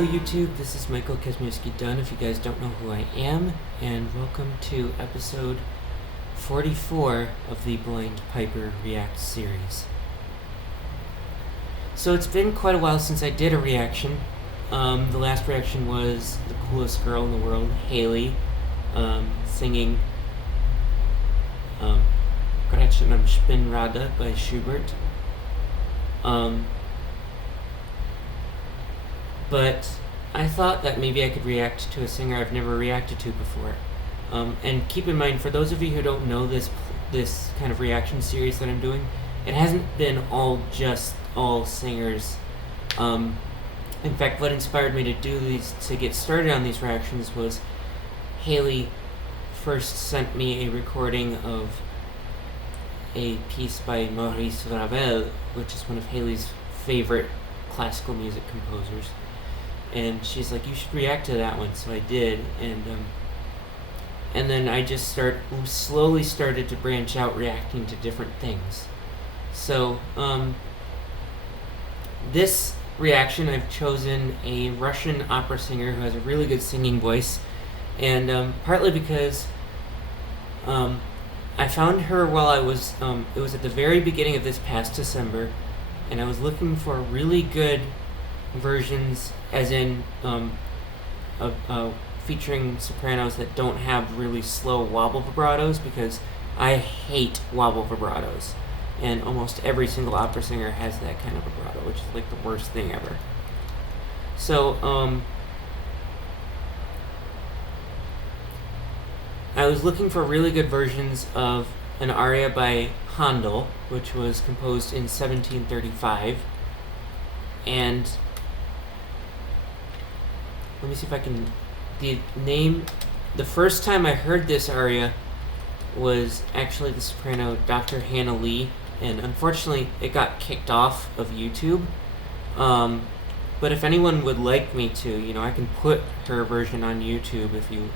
Hello YouTube, this is Michael Kazmierski-Dunn, if you guys don't know who I am, and welcome to episode 44 of the Blind Piper React series. So it's been quite a while since I did a reaction. The last reaction was the coolest girl in the world, Haley, singing Gretchen am Spinnrade by Schubert. But I thought that maybe I could react to a singer I've never reacted to before. And keep in mind, for those of you who don't know this kind of reaction series that I'm doing, it hasn't been all singers. In fact, what inspired me to do these, to get started on these reactions, was Haley first sent me a recording of a piece by Maurice Ravel, which is one of Haley's favorite classical music composers. And she's like, you should react to that one. So I did, and then I just slowly started to branch out, reacting to different things. So this reaction, I've chosen a Russian opera singer who has a really good singing voice, and partly because I found her while I was it was at the very beginning of this past December, and I was looking for really good versions, as in featuring sopranos that don't have really slow wobble vibratos, because I hate wobble vibratos, and almost every single opera singer has that kind of vibrato, which is like the worst thing ever. So I was looking for really good versions of an aria by Handel, which was composed in 1735, and let me see if I can... The first time I heard this aria was actually the soprano Dr. Hanna Lee, and unfortunately it got kicked off of YouTube. But if anyone would like me to, I can put her version on YouTube if you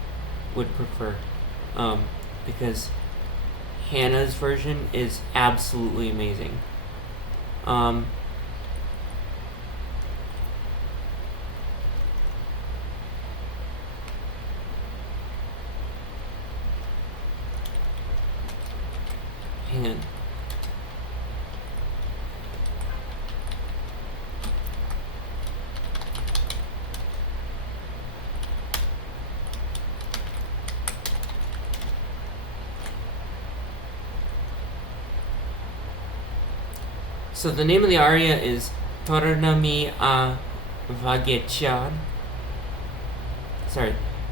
would prefer. Because Hannah's version is absolutely amazing. And so the name of the aria is Tornami vagheggiar.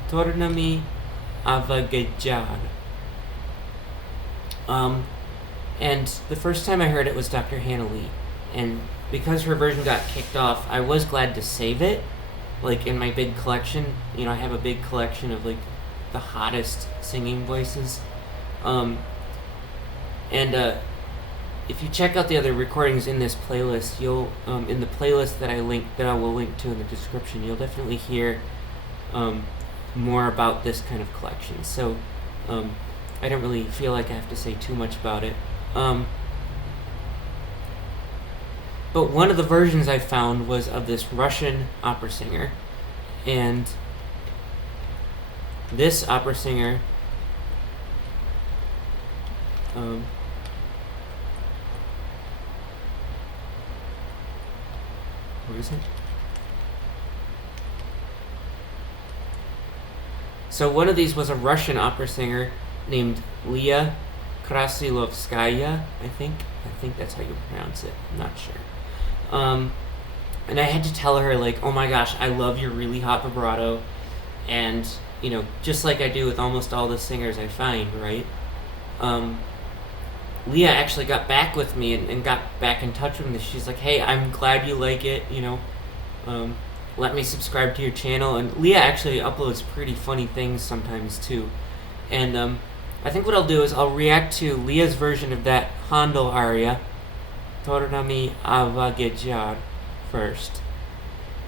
Tornami vagheggiar. And the first time I heard it was Dr. Hanna Lee, and because her version got kicked off, I was glad to save it, like in my big collection. I have a big collection of like the hottest singing voices, and if you check out the other recordings in this playlist, you'll in the playlist that I will link to in the description, you'll definitely hear more about this kind of collection. So I don't really feel like I have to say too much about it. But one of the versions I found was of this Russian opera singer, and this opera singer where is it? So one of these was a Russian opera singer named Leah Krasilovskaia, I think that's how you pronounce it. I'm not sure. And I had to tell her, like, oh my gosh, I love your really hot vibrato, and just like I do with almost all the singers I find, right? Leah actually got back with me and got back in touch with me. She's like, hey, I'm glad you like it, let me subscribe to your channel. And Leah actually uploads pretty funny things sometimes too. And I think what I'll do is I'll react to Leah's version of that Handel aria, Tornami vagheggiar, first,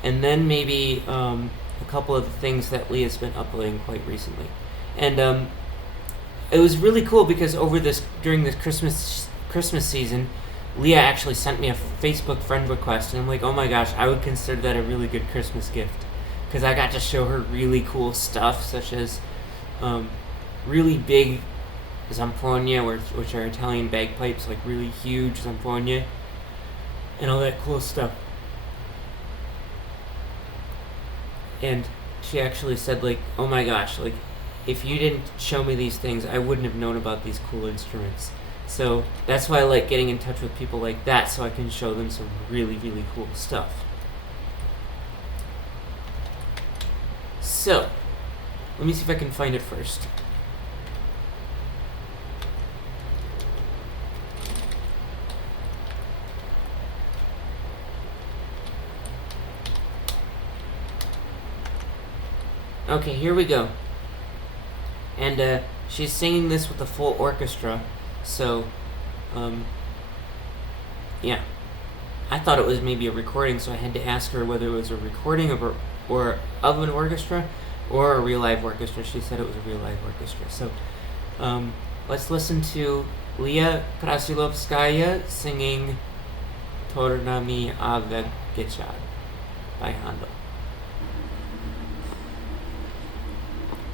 and then maybe a couple of the things that Leah's been uploading quite recently. And it was really cool because during this Christmas season, Leah actually sent me a Facebook friend request, and I'm like, oh my gosh, I would consider that a really good Christmas gift. because I got to show her really cool stuff, such as really big zampogne, which are Italian bagpipes, like really huge zampogne, and all that cool stuff. And she actually said, like, oh my gosh, like, if you didn't show me these things, I wouldn't have known about these cool instruments. So that's why I like getting in touch with people like that, so I can show them some really, really cool stuff. So, let me see if I can find it first. Okay, here we go. And she's singing this with a full orchestra, so, yeah. I thought it was maybe a recording, so I had to ask her whether it was a recording of an orchestra or a real live orchestra. She said it was a real live orchestra. So, let's listen to Leah Krasilovskaia singing Tornami vagheggiar by Handel.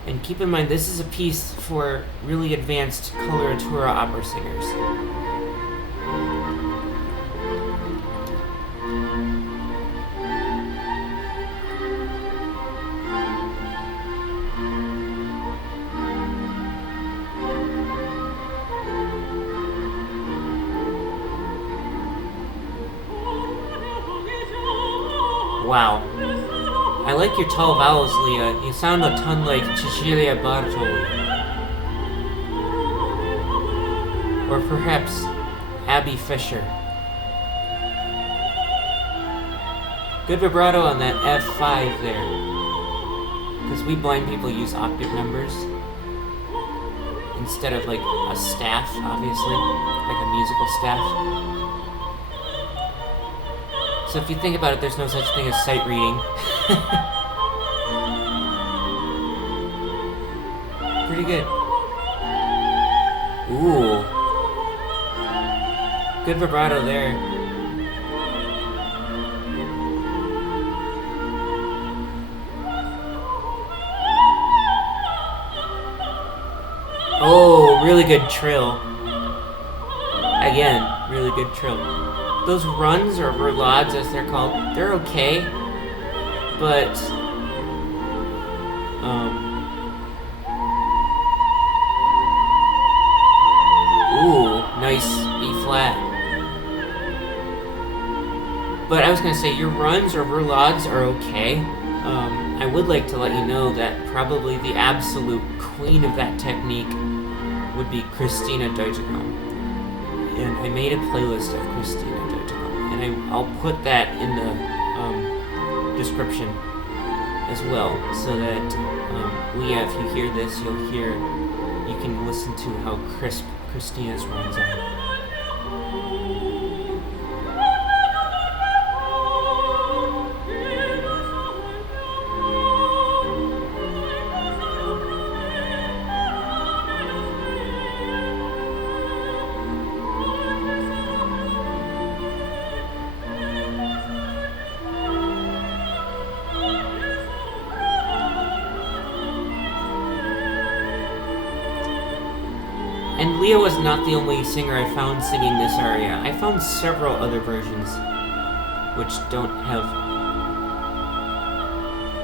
And keep in mind, this is a piece for really advanced coloratura opera singers. Wow. I like your tall vowels, Leah. You sound a ton like Cecilia Bartoli. Or perhaps Abby Fisher. Good vibrato on that F5 there. Because we blind people use octave numbers instead of like a staff, obviously. Like a musical staff. So if you think about it, there's no such thing as sight reading. Pretty good. Ooh. Good vibrato there. Oh, really good trill. Again, really good trill. Those runs, or roulades as they're called, they're okay, but ooh, nice E flat. But I was gonna say, your runs or roulades are okay. I would like to let you know that probably the absolute queen of that technique would be Christina Deutschegom. And I made a playlist of Christina Deutschegom, and I'll put that in the description as well, so that Leah, if you hear this, you can listen to how crisp Christina's runs are. And Leah was not the only singer I found singing this aria. I found several other versions which don't have...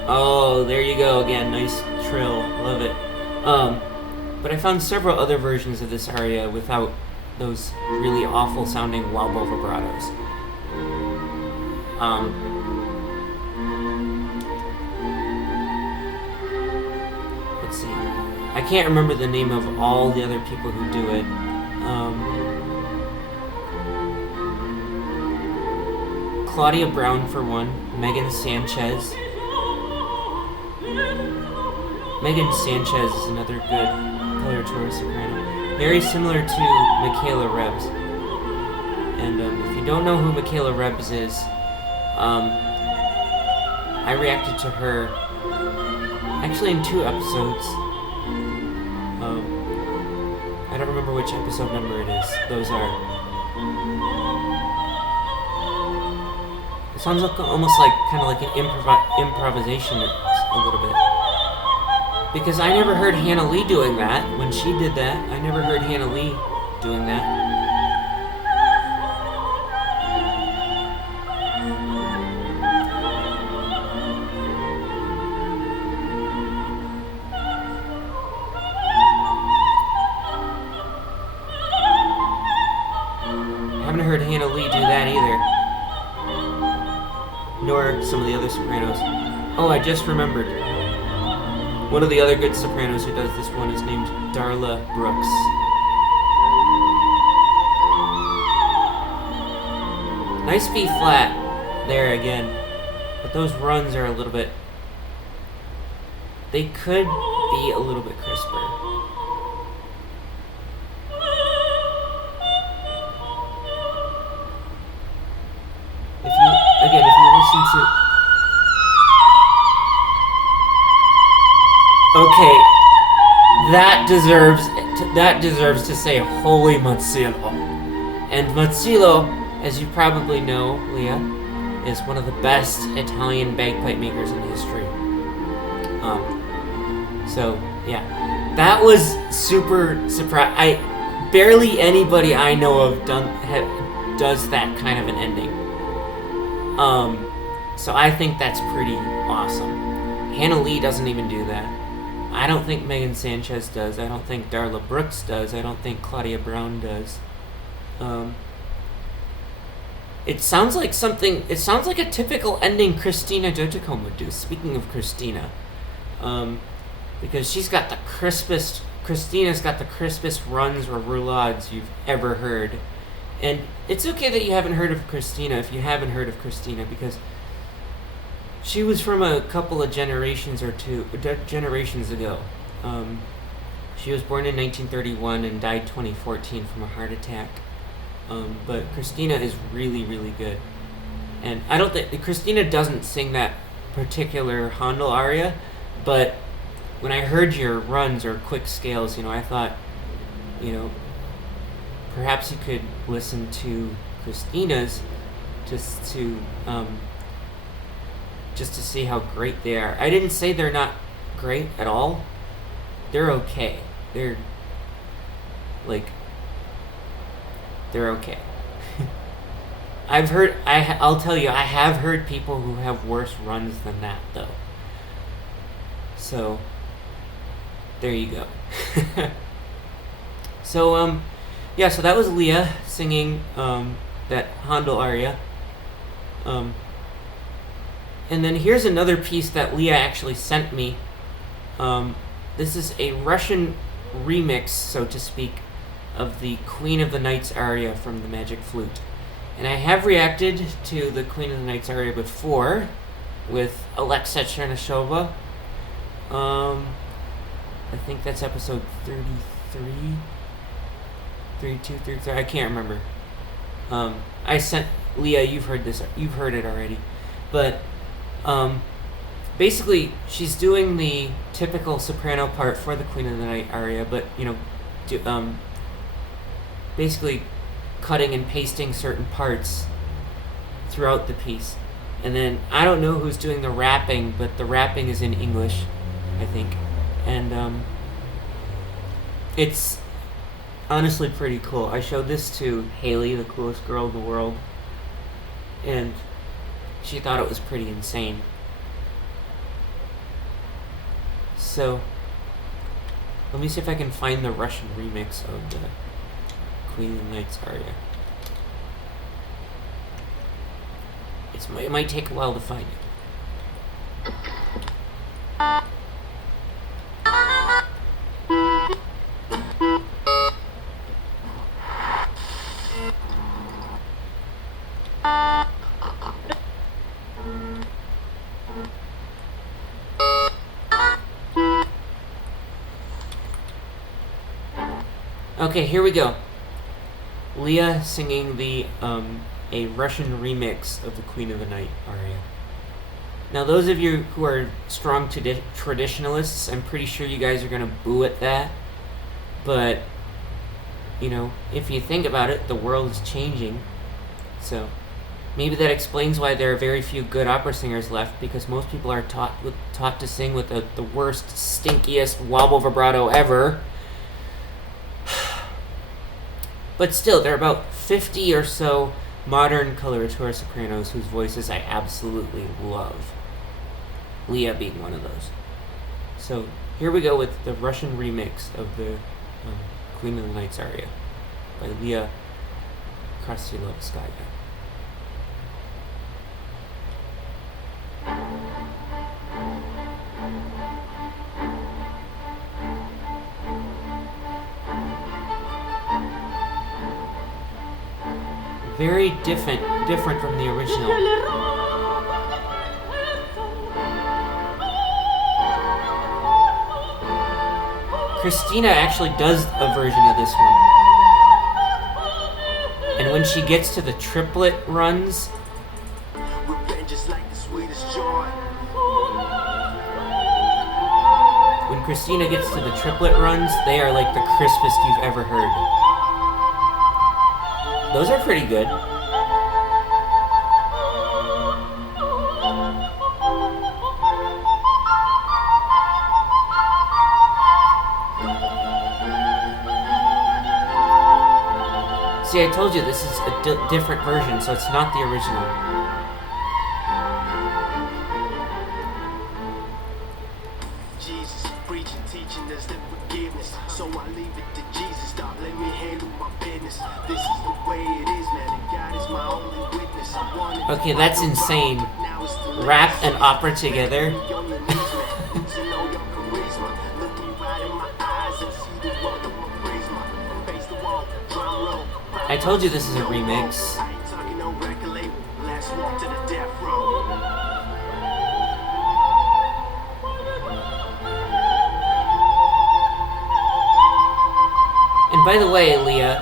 Oh, there you go again. Nice trill. Love it. But I found several other versions of this aria without those really awful sounding wobble vibratos. Let's see. I can't remember the name of all the other people who do it. Claudia Brown for one, Megan Sanchez. Megan Sanchez is another good coloratura soprano. Very similar to Michaela Rebs. And if you don't know who Michaela Rebs is, I reacted to her actually in 2 episodes. I don't remember which episode number it is. Those are... It sounds like almost like kind of like an improvisation a little bit. Because I never heard Hanna Lee doing that. When she did that, I never heard Hanna Lee doing that. Haven't heard Hanna Lee do that either. Nor some of the other sopranos. Oh, I just remembered. One of the other good sopranos who does this one is named Darla Brooks. Nice B flat there again. But those runs are a little bit... They could be a little bit crisper. If you listen to... Okay, that deserves to say holy Mazzillo. And Mazzillo, as you probably know, Leah, is one of the best Italian bagpipe makers in history. So yeah, that was super surprise. Barely anybody I know of does that kind of an ending. So I think that's pretty awesome. Hanna Lee doesn't even do that. I don't think Megan Sanchez does. I don't think Darla Brooks does. I don't think Claudia Brown does. It sounds like a typical ending Christina Dotticom would do. Speaking of Christina's got the crispest runs or roulades you've ever heard. And it's okay that you haven't heard of Christina if you haven't heard of Christina, because she was from a couple of generations ago. She was born in 1931 and died 2014 from a heart attack. But Christina is really, really good. And I don't think... Christina doesn't sing that particular Handel aria, but when I heard your runs or quick scales, I thought, perhaps you could listen to Christina's just to see how great they are. I didn't say they're not great at all. They're okay. They're okay. I'll tell you, I have heard people who have worse runs than that, though. So, there you go. So that was Leah singing that Handel aria. And then here's another piece that Leah actually sent me. This is a Russian remix, so to speak, of the Queen of the Night's aria from the Magic Flute. And I have reacted to the Queen of the Night's aria before with Alexa Chernyshova. I think that's episode 33, 32, 33, I can't remember. I sent Leah, you've heard it already. But basically, she's doing the typical soprano part for the Queen of the Night aria, but basically cutting and pasting certain parts throughout the piece. And then I don't know who's doing the rapping, but the rapping is in English, I think. And it's honestly pretty cool. I showed this to Haley, the coolest girl in the world, and she thought it was pretty insane. So, let me see if I can find the Russian remix of the Queen of the Night's aria. It might take a while to find it. Okay, here we go. Leah singing a Russian remix of the Queen of the Night aria. Now, those of you who are strong traditionalists, I'm pretty sure you guys are going to boo at that. But, if you think about it, the world is changing. So, maybe that explains why there are very few good opera singers left, because most people are taught to sing with the worst, stinkiest wobble vibrato ever. But still, there are about 50 or so modern coloratura sopranos whose voices I absolutely love. Leah being one of those. So here we go with the Russian remix of the Queen of the Night's aria by Leah Krasilovskaia. Very different from the original. Christina actually does a version of this one. And when she gets to the triplet runs, when Christina gets to the triplet runs, they are like the crispest you've ever heard. Those are pretty good. See, I told you this is a different version, so it's not the original. Jesus preaching, teaching us the forgiveness. So I leave it to Jesus. Stop, let me handle my business. This is the way it is, man. And God is my only witness. Okay, that's insane. Rap and opera together. I told you this is a remix. And by the way, Leah,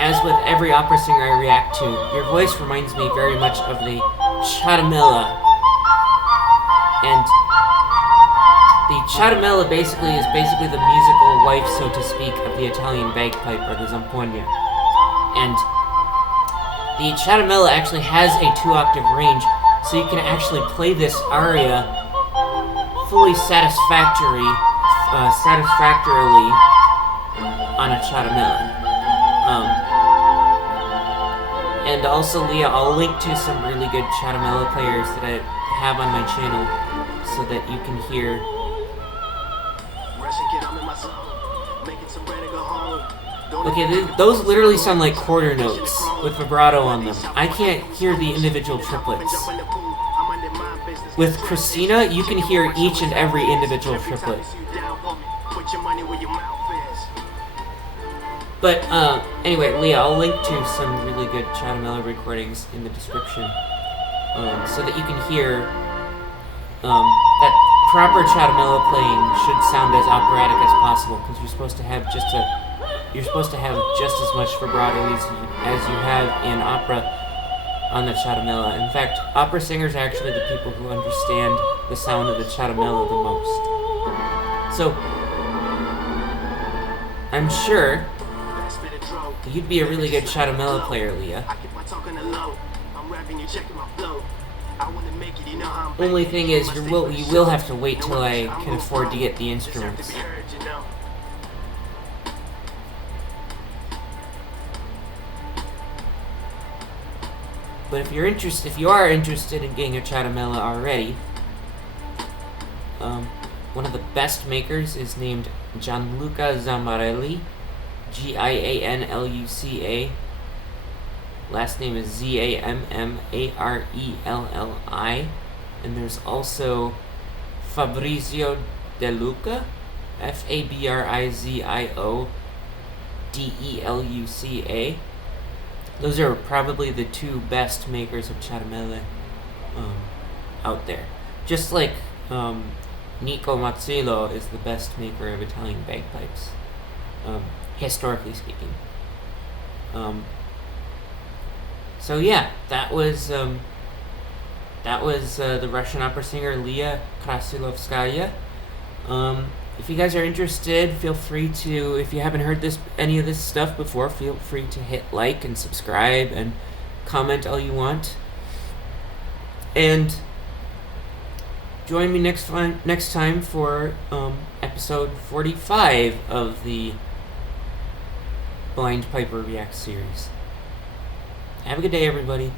as with every opera singer I react to, your voice reminds me very much of the ciaramella. And the ciaramella is basically the musical wife, so to speak, of the Italian bagpipe or the zamponia. And the ciaramella actually has a 2-octave range, so you can actually play this aria fully satisfactorily on a ciaramella. And also, Leah, I'll link to some really good ciaramella players that I have on my channel so that you can hear. Okay, those literally sound like quarter notes with vibrato on them. I can't hear the individual triplets. With Christina, you can hear each and every individual triplet. But anyway, Leah, I'll link to some really good ciaramella recordings in the description, so that you can hear that proper ciaramella playing should sound as operatic as possible, because you're supposed to have just as much vibrato as you have in opera on the ciaramella. In fact, opera singers are actually the people who understand the sound of the ciaramella the most. So I'm sure you'd be a really good ciaramella player, Leah. Only thing is, you will have to wait till I can afford to get the instruments. But if you are interested in getting a ciaramella already, one of the best makers is named Gianluca Zammarelli, Gianluca. Last name is Zammarelli. And there's also Fabrizio De Luca, Fabrizodeluca. Those are probably the two best makers of ciaramelle out there. Just like Nico Mazzillo is the best maker of Italian bagpipes, historically speaking. So yeah, that was the Russian opera singer Leah Krasilovskaia. If you guys are interested, feel free to, if you haven't heard any of this stuff before, feel free to hit like and subscribe and comment all you want. And join me next time for episode 45 of the Blind Piper React series. Have a good day, everybody.